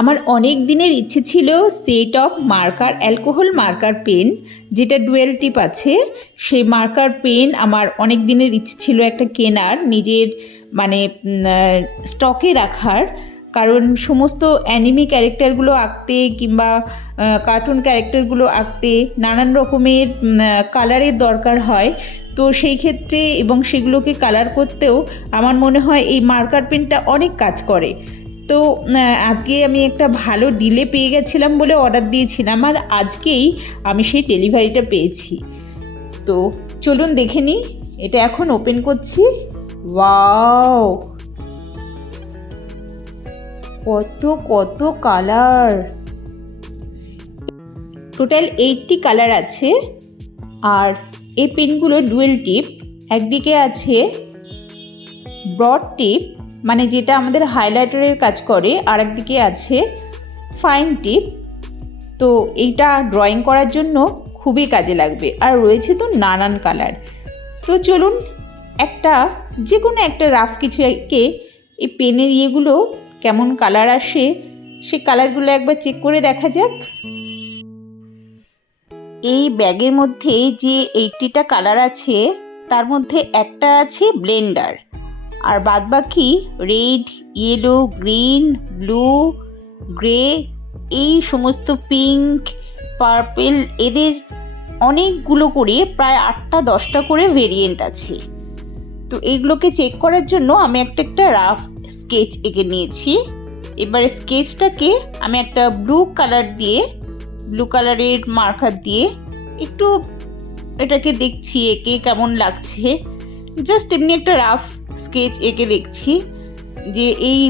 আমার অনেক দিনের ইচ্ছে ছিল set of marker alcohol marker pen, যেটা ডুয়েল টিপ আছে। সেই মার্কার পেন আমার অনেক দিনের ইচ্ছে ছিল একটা কেনার, নিজের মানে স্টকে রাখার। কারণ সমস্ত অ্যানিমি ক্যারেক্টারগুলো আঁকতে কিংবা কার্টুন ক্যারেক্টারগুলো আঁকতে নানান রকমের কালারের দরকার হয়। তো সেই ক্ষেত্রে এবং সেগুলোকে কালার করতেও আমার মনে হয় এই মার্কার পেনটা অনেক কাজ করে। তো আজকে আমি একটা ভালো ডিলে পেয়ে গেছিলাম বলে অর্ডার দিয়েছিলাম, আর আজকেই আমি সেই ডেলিভারিটা পেয়েছি। তো চলুন দেখে নিই, এটা এখন ওপেন করছি। ওয়াও, কত কত কালার! টোটাল 80 কালার আছে। আর এই পেনগুলো ডুয়েল টিপ। একদিকে আছে ব্রড টিপ, মানে যেটা আমাদের হাইলাইটারের কাজ করে, আর একদিকে আছে ফাইন টিপ। তো এইটা ড্রয়িং করার জন্য খুবই কাজে লাগবে। আর রয়েছে তো নানান কালার। তো চলুন যে কোনো একটা রাফ কিছু এঁকে এই পেনের ইয়েগুলো কেমন কালার আসে সে কালারগুলো একবার চেক করে দেখা যাক। এই ব্যাগের মধ্যে যে 80টা কালার আছে তার মধ্যে একটা আছে ব্লেন্ডার, আর বাদবাকি red, yellow, green, blue, grey, এই সমস্ত পিঙ্ক, পার্পেল, এদের অনেকগুলো করে প্রায় 8টা-10টা করে ভেরিয়েন্ট আছে। তো এইগুলোকে চেক করার জন্য আমি একটা রাফ স্কেচ এঁকে নিয়েছি। এবারে স্কেচটাকে আমি একটা ব্লু কালারের মার্কার দিয়ে একটু এটাকে দেখছি এঁকে কেমন লাগছে। জাস্ট এমনি একটা রাফ স্কেচ এঁকে দেখছি যে এই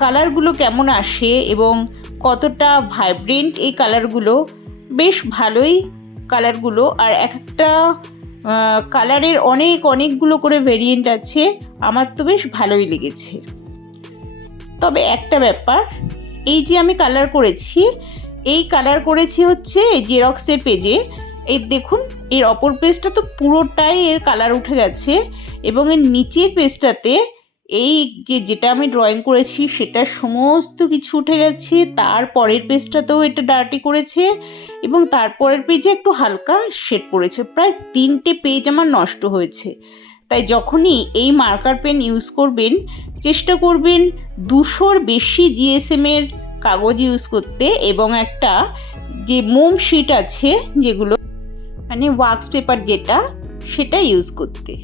কালারগুলো কেমন আসে এবং কতটা ভাইব্রেন্ট এই কালারগুলো। বেশ ভালোই কালারগুলো, আর একটা কালারের অনেকগুলো করে ভেরিয়েন্ট আছে। আমার তো বেশ ভালোই লেগেছে। তবে একটা ব্যাপার, এই যে আমি কালার করেছি হচ্ছে জেরক্সের পেজে। এই দেখুন, এর অপর পেজটা তো পুরোটাই এর কালার উঠে গেছে, এবং এর নিচের পেজটাতে যেটা আমি ড্রয়িং করেছি সেটা সমস্ত কিছু উঠে গেছে। তারপরের পেজটাতেও এটা ডার্টি করেছে, এবং তারপরের পেজে একটু হালকা শেড পড়েছে। প্রায় 3টে পেজ আমার নষ্ট হয়েছে। তাই যখনই এই মার্কার পেন ইউজ করবেন, চেষ্টা করবেন 200-র বেশি জিএসএমের কাগজ ইউজ করতে, এবং একটা যে মোম শিট আছে যেগুলো মানে ওয়াক্স পেপার যেটা, সেটা ইউজ করতে।